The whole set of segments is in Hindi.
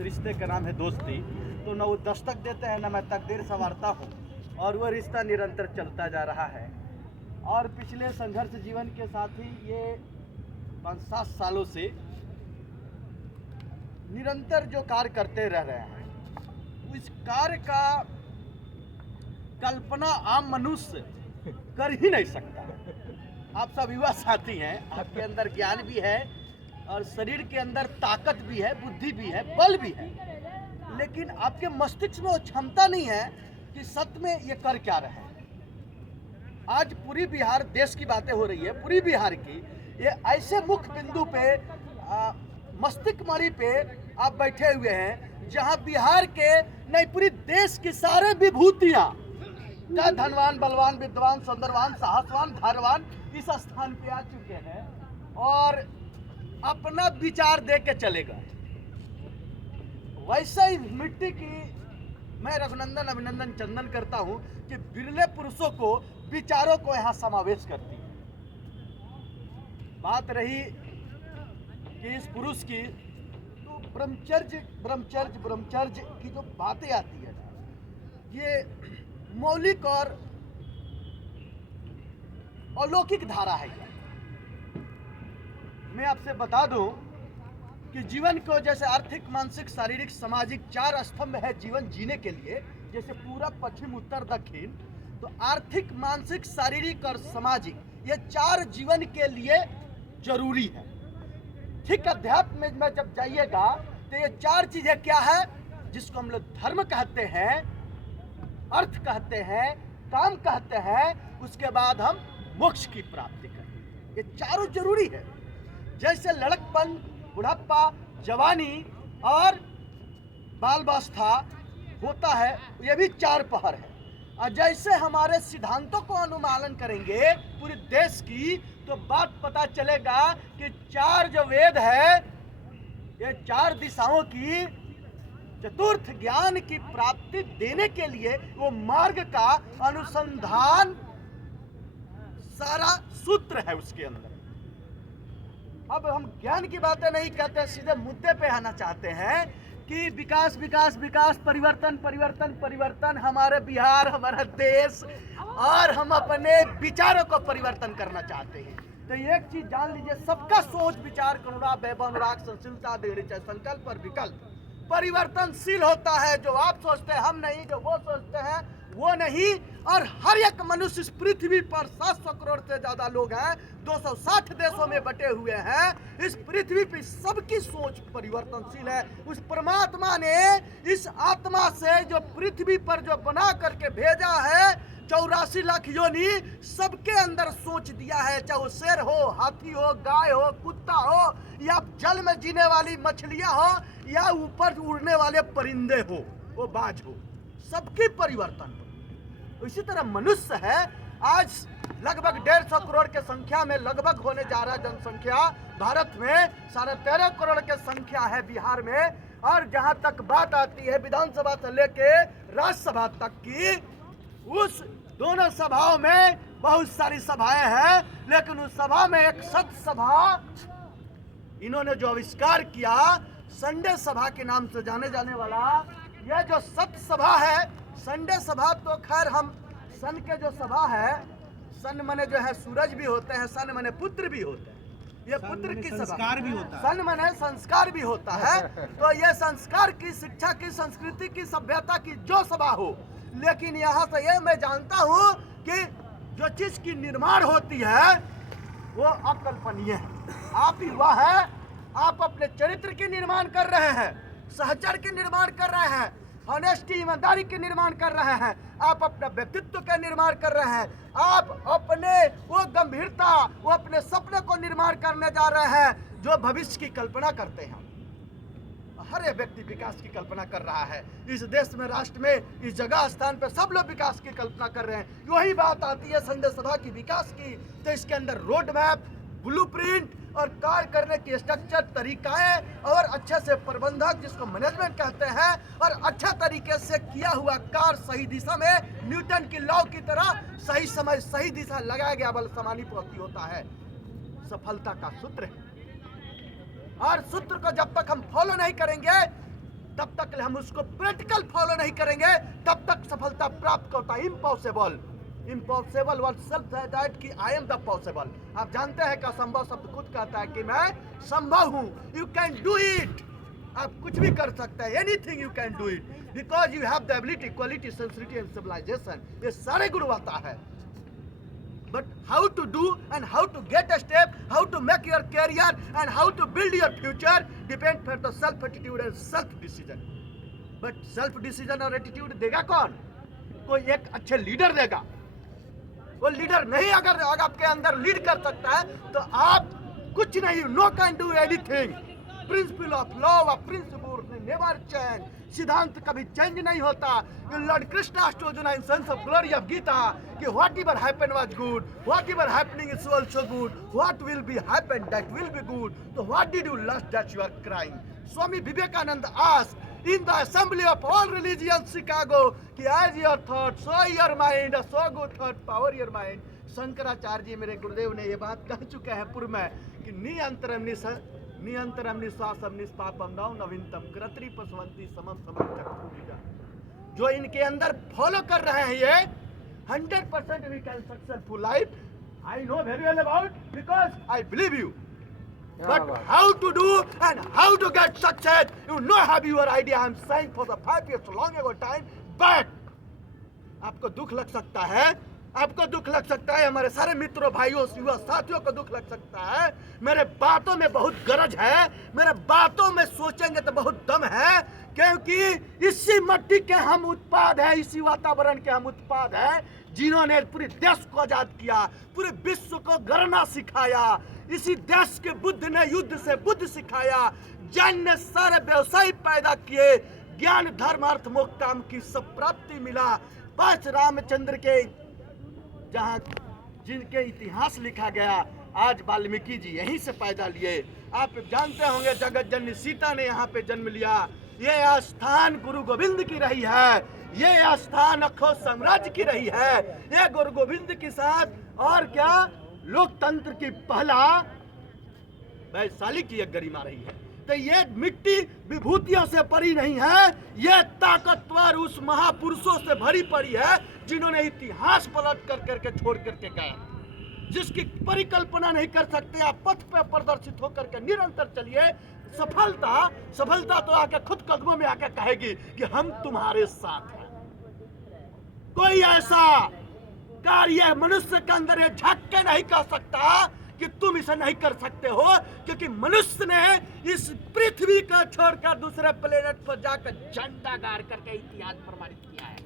रिश्ते का नाम है दोस्ती। तो न वो दस्तक देते हैं, न मैं तकदीर संवारता हूँ, और वह रिश्ता निरंतर चलता जा रहा है। और पिछले संघर्ष जीवन के साथ ही ये 5-7 सालों से निरंतर जो कार्य करते रह रहे हैं, इस कार्य का कल्पना आम मनुष्य कर ही नहीं सकता। आप सब युवा साथी हैं, आपके अंदर ज्ञान भी है और शरीर के अंदर ताकत भी है, बुद्धि भी है, बल भी है, लेकिन आपके मस्तिष्क में वो क्षमता नहीं है कि सत्य में ये कर क्या रहे हैं। आज पूरी बिहार, देश की बातें हो रही है, पूरी बिहार की, ये ऐसे मुख्य बिंदु पे मस्तिष्क मणि पे आप बैठे हुए हैं जहां बिहार के नहीं पूरी देश की सारे विभूतियां, क्या धनवान, बलवान, विद्वान, सुंदरवान, साहसवान, धैर्यवान इस स्थान पे आ चुके हैं और अपना विचार दे के चले गए। वैसे ही मिट्टी की मैं रघुनंदन अभिनंदन चंदन करता हूं कि बिरले पुरुषों को, विचारों को यहां समावेश करती है। बात रही कि इस पुरुष की, तो ब्रह्मचर्य की जो बातें आती है, ये मौलिक और अलौकिक धारा है। मैं आपसे बता दूं कि जीवन को जैसे आर्थिक, मानसिक, शारीरिक, सामाजिक 4 स्तंभ है जीवन जीने के लिए, जैसे पूरब, पश्चिम, उत्तर, दक्षिण। तो आर्थिक, मानसिक, शारीरिक और सामाजिक, ये 4 जीवन के लिए जरूरी है। ठीक अध्यात्म में जब जाइएगा तो ये 4 चीजें क्या है, जिसको हम लोग धर्म कहते हैं, अर्थ कहते हैं, काम कहते हैं, उसके बाद हम मोक्ष की प्राप्ति करते हैं। ये चारों जरूरी है। जैसे लड़कपन, बुढ़ापा, जवानी और बालावस्था होता है, ये भी 4 पहर है। और जैसे हमारे सिद्धांतों को अनुमालन करेंगे पूरे देश की, तो बात पता चलेगा कि 4 जो वेद है, ये 4 दिशाओं की चतुर्थ ज्ञान की प्राप्ति देने के लिए वो मार्ग का अनुसंधान सारा सूत्र है उसके अंदर। अब हम ज्ञान की बातें नहीं कहते, सीधे मुद्दे पे आना चाहते हैं कि विकास विकास विकास, परिवर्तन परिवर्तन परिवर्तन, हमारे बिहार, हमारा देश, और हम अपने विचारों को परिवर्तन करना चाहते हैं। तो एक चीज जान लीजिए, सबका सोच विचार, करुणा, वैभव, अनुराग, सहनशीलता, दृढ़ संकल्प और विकल्प परिवर्तनशील होता है। जो आप सोचते हैं हम नहीं, जो वो सोचते हैं वो नहीं। और हर एक मनुष्य इस पृथ्वी पर 700 करोड़ से ज्यादा लोग हैं, 260 देशों में बटे हुए हैं। इस पृथ्वी पर सबकी सोच परिवर्तनशील है। उस परमात्मा ने इस आत्मा से जो पृथ्वी पर जो बना करके भेजा है, 84 लाख योनि, सबके अंदर सोच दिया है। चाहे वो शेर हो, हाथी हो, गाय हो, कुत्ता हो, या जल में जीने वाली मछलियां हो, या ऊपर उड़ने वाले परिंदे हो, वो बाज हो, सबकी परिवर्तन हो। इसी तरह मनुष्य है। आज लगभग 150 करोड़ के संख्या में लगभग होने जा रहा है जनसंख्या भारत में। 13.5 करोड़ के संख्या है बिहार में। और जहां तक बात आती है विधानसभा से लेके राज्यसभा तक की, उस दोनों सभाओं में बहुत सारी सभाएं हैं, लेकिन उस सभा में एक सत्य सभा इन्होंने जो आविष्कार किया, संडे सभा के नाम से जाने जाने वाला, यह जो सत्य सभा है, संडे सभा, तो खैर हम सन के जो सभा है, सन मने जो है सूरज भी होते हैं, सन मने पुत्र भी होते हैं, ये पुत्र की संस्कार भी होता है, सन मने संस्कार भी होता है। तो ये संस्कार की, शिक्षा की, संस्कृति की, सभ्यता की जो सभा हो, लेकिन यहाँ से ये मैं जानता हूँ कि जो चीज की निर्माण होती है वो अकल्पनीय है। आप युवा है, आप अपने चरित्र के निर्माण कर रहे हैं, सहचर के निर्माण कर रहे हैं, ऑनेस्टी, ईमानदारी के निर्माण कर रहे हैं, आप अपना व्यक्तित्व का निर्माण कर रहे हैं, आप अपने वो गंभीरता, वो अपने सपने को निर्माण करने जा रहे हैं जो भविष्य की कल्पना करते हैं। हर एक व्यक्ति विकास की कल्पना कर रहा है। इस देश में, राष्ट्र में, इस जगह स्थान पे सब लोग विकास की कल्पना कर रहे हैं। वही बात आती है संडे सभा की, विकास की, तो इसके अंदर रोड मैप, ब्लूप्रिंट और कार्य करने की स्ट्रक्चर, तरीकाएं और अच्छे से प्रबंधक, जिसको मैनेजमेंट कहते हैं, और अच्छा तरीके से किया हुआ कार्य सही दिशा में, न्यूटन की लॉ की तरह सही समय सही दिशा लगाया गया बल समानुपाती होता है, सफलता का सूत्र है। और सूत्र को जब तक हम फॉलो नहीं करेंगे लिए हम उसको प्रैक्टिकल फॉलो नहीं करेंगे तब तक सफलता प्राप्त होता है। Impossible impossible word self that कि आई एम द पॉसिबल। आप जानते हैं कि असंभव शब्द खुद कहता है कि मैं संभव हूं। You can do it. आप कुछ भी कर सकते हैं, anything you can do it, because you have the ability, quality, sensitivity and civilisation. ये सारे गुण आता है। But how to do and how to get a step, how to make your career and how to build your future depend for the self attitude and self decision. But self decision और attitude देगा कौन? कोई एक अच्छे लीडर देगा। वो लीडर नहीं अगर आपके अंदर लीड कर सकता है तो आप कुछ नहीं, no can do anything. Principle of love, principle never change. सिद्धांत कभी चेंज नहीं होता। Lord Krishna told in sons of glory of Gita कि whatever happen was good, whatever happening is also good, what will be happen that will be good. तो what did you lost that you are crying? Swami Vivekananda asked in the assembly of all religion Chicago कि as your thought so your mind, so good thought power your mind. Shankaracharya ji मेरे गुरुदेव ने ये बात कह चुके हैं पूर्व में कि नियंतरम निश्वासम निष्पापम नविनतम कृत्रि पशवंती समम समम चक्षुविजा। जो इनके अंदर फॉलो कर रहे हैं ये 100% we can successful life. I know very well about because I believe you. But how to do and how to get success, you know, have your idea. I'm saying for the 5 years long ago time back. आपको दुख लग सकता है, आपको दुख लग सकता है, हमारे सारे मित्रों भाइयों युवा साथियों को दुख लग सकता है। मेरे बातों में बहुत गरज है, मेरे बातों में सोचेंगे तो बहुत दम है, क्योंकि इसी मिट्टी के हम उत्पाद है, इसी वातावरण के हम उत्पाद है जिन्होंने पूरे देश को आजाद किया, पूरे विश्व को गढ़ना सिखाया। इसी देश के बुद्ध ने युद्ध से बुद्ध सिखाया, जैन ने सारे व्यवसाय पैदा किए, ज्ञान धर्म अर्थ मोक्ष काम की सब प्राप्ति मिला। 5 रामचंद्र के जहाँ जिनके इतिहास लिखा गया, आज वाल्मीकि जी यहीं से पैदा लिए। आप जानते होंगे जगत जननी सीता ने यहाँ पे जन्म लिया। ये स्थान गुरु गोविंद की रही है, ये स्थान अखोज साम्राज्य की रही है। ये गुरु गोविंद के साथ और क्या लोकतंत्र की पहला वैशाली की एक गरिमा रही है। तो ये मिट्टी विभूतियों से भरी नहीं है, ये ताकतवर उस महापुरुषों से भरी पड़ी है जिन्होंने इतिहास पलट कर करके छोड़ करके गए, जिसकी परिकल्पना नहीं कर सकते। आप पथ पे प्रदर्शित होकर के निरंतर चलिए। सफलता तो आके खुद कदमों में आके कहेगी कि हम तुम्हारे साथ हैं। कोई ऐसा कार्य मनुष्य के अंदर ये झांक के नहीं कर सकता कि तुम इसे नहीं कर सकते हो, क्योंकि मनुष्य ने इस पृथ्वी को छोड़कर दूसरे प्लेनेट पर जाकर झंडा गाड़ करके इतिहास प्रमाणित किया है।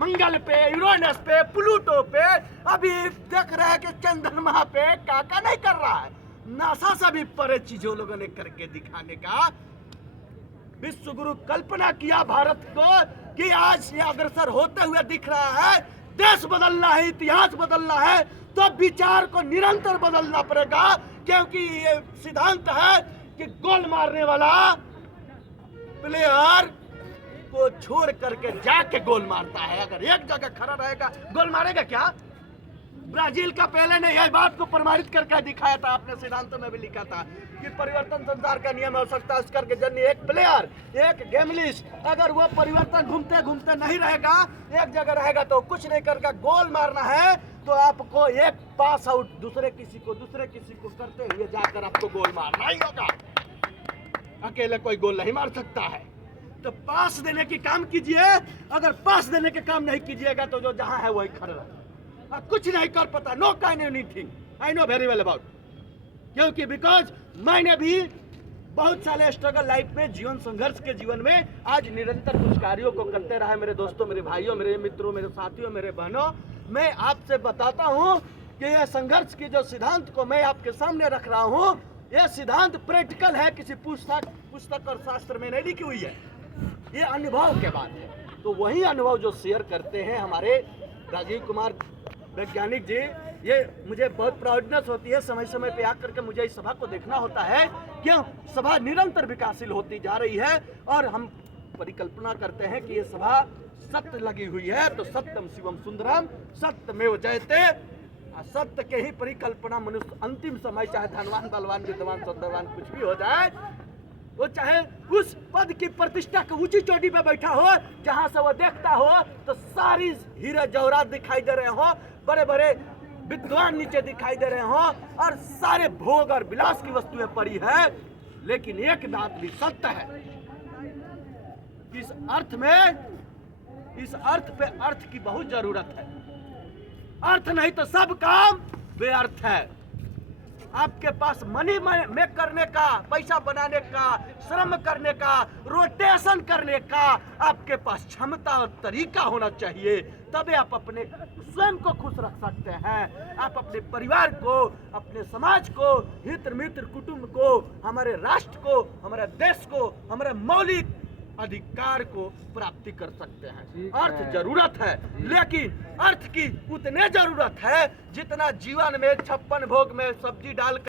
मंगल पे, यूरेनस पे, प्लूटो पे, अभी देख रहे हैं कि चंद्रमा पे काका नहीं कर रहा है। नासा से भी परे चीजों लोगों ने करके दिखाने का विश्व गुरु कल्पना किया भारत को कि आज ये अग्रसर होते हुए दिख रहा है। देश बदलना है, इतिहास बदलना है तो विचार को निरंतर बदलना पड़ेगा, क्योंकि ये सिद्धांत है कि गोल मारने वाला प्लेयर को छोड़ करके जाके गोल मारता है। अगर एक जगह खड़ा रहेगा गोल मारेगा क्या? ब्राजील का पहले ने यह बात को प्रमाणित करके दिखाया था, अपने सिद्धांतों में भी लिखा था कि परिवर्तन संसार का नियम हो सकता है। उसकर के जन्य एक प्लेयर, एक गेमलिस्ट, अगर वो परिवर्तन घूमते घूमते नहीं रहेगा, एक जगह रहेगा तो कुछ नहीं करेगा। गोल मारना है तो आपको एक पास आउट दूसरे किसी को करते हुए जाकर आपको गोल मारना ही होगा। अकेले कोई गोल नहीं मार सकता है। तो पास देने की काम कीजिए। अगर पास देने के काम नहीं कीजिएगा तो जो जहां है वही खड़ा रहेगा, कुछ नहीं कर पाता। No can anything, I know very well about, क्योंकि बिकॉज मैंने भी बहुत सारे स्ट्रगल लाइफ में, जीवन संघर्ष के जीवन में आज निरंतर कुछ कार्यों को करते रहा। मेरे दोस्तों, मेरे भाइयों, मेरे मित्रों, मेरे साथियों, मेरे बहनों, मैं आपसे बताता हूँ कि यह संघर्ष की जो सिद्धांत को मैं आपके सामने रख रहा हूँ, यह सिद्धांत प्रैक्टिकल है, किसी पुस्तक और शास्त्र में नहीं लिखी हुई है। ये अनुभव के बात है। तो वही अनुभव जो शेयर करते हैं हमारे राजीव कुमार वैज्ञानिक जी, ये मुझे बहुत प्राउडनेस होती है। समय समय पे आकर के मुझे इस सभा को देखना होता है, क्यों सभा निरंतर विकासशील होती जा रही है और हम परिकल्पना करते हैं कि ये सभा सत्य लगी हुई है। तो सत्यम शिवम सुंदरम सत्यमेव जयते। सत्य के ही परिकल्पना मनुष्य अंतिम समय, चाहे धनवान बलवान विद्वान सौंदर्यवान कुछ भी हो जाए, वो चाहे उस पद की प्रतिष्ठा के ऊंची चोटी पे बैठा हो, जहां से वो देखता हो तो सारी हीरे जवाहरात दिखाई दे रहे हो, बड़े बड़े विद्वान नीचे दिखाई दे रहे हो और सारे भोग और विलास की वस्तुएं पड़ी है। लेकिन एक बात भी सत्य है, इस अर्थ पे अर्थ की बहुत जरूरत है। अर्थ नहीं तो सब काम बेअर्थ है। आपके पास मनी मेक करने का, पैसा बनाने का, श्रम करने का, रोटेशन करने का आपके पास क्षमता और तरीका होना चाहिए, तभी आप अपने स्वयं को खुश रख सकते हैं। आप अपने परिवार को, अपने समाज को, हित मित्र कुटुंब को, हमारे राष्ट्र को, हमारे देश को, हमारे मौलिक अधिकार को प्राप्ति कर सकते हैं। अर्थ जरूरत है, लेकिन अर्थ की उतने जरूरत है जितना जीवन में 56 भोग में सब्जी डाल